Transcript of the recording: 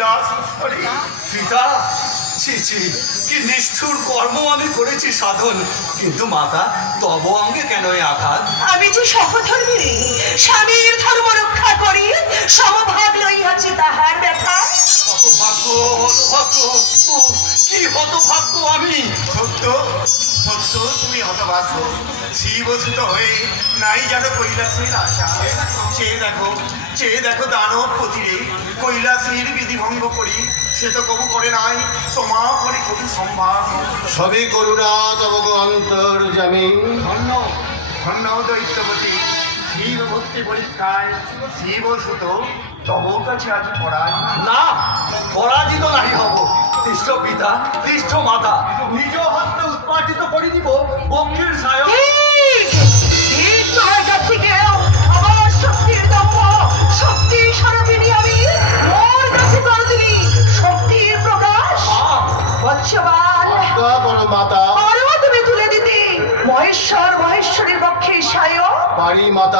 কৈলাস স্তরে। পিতা, ছি ছি, কি নিষ্ঠুর কর্ম আমি করেছি সাধন, কিন্তু মাতা তব অঙ্গে কেন এই আঘাত? আমি যে সহধর্মিণী, স্বামীর ধর্ম রক্ষা করি, সমভাগ লইয়াছি তাহার ব্যথা। হতভাগ্য, হতভাগ্য, উহ, কি হতভাগ্য আমি! সত্য সত্য তুমি হতভাগ্য। শিবসূত হয়ে নাই যেন কৈলাসের আশা। চেয়ে দেখো দানব পতিরে কৈলাসের বিধিভঙ্গ করি, সে তো কবু করে নাই তোমা করে কবি সম্ভাব। সবই করুণা তব অন্তর্যামী। ধন্য ধন্য দৈত্যপতি, শিব ভক্তি পরীক্ষায় শিবসূত তব কাছে আজ পড়ায়। না, পরাজিত নাহি হব। তিষ্ঠ পিতা, তিষ্ঠ মাতা, নিজ হস্তে উৎপাটিত করে দিব বক্ষের সায়ক। ঠিক, ঠিক তোমার কাছ থেকেও আমার শক্তির দম্ভ, শক্তির স্বরূপিণী আমি, মোর কাছে করদিনি শক্তির প্রকাশ। বৎসবান, আজ্ঞা করো মাতা। পারো তুমি তুলে দিতে মহেশ্বর মহেশ্বরীর পক্ষে সায়। পারি মাতা।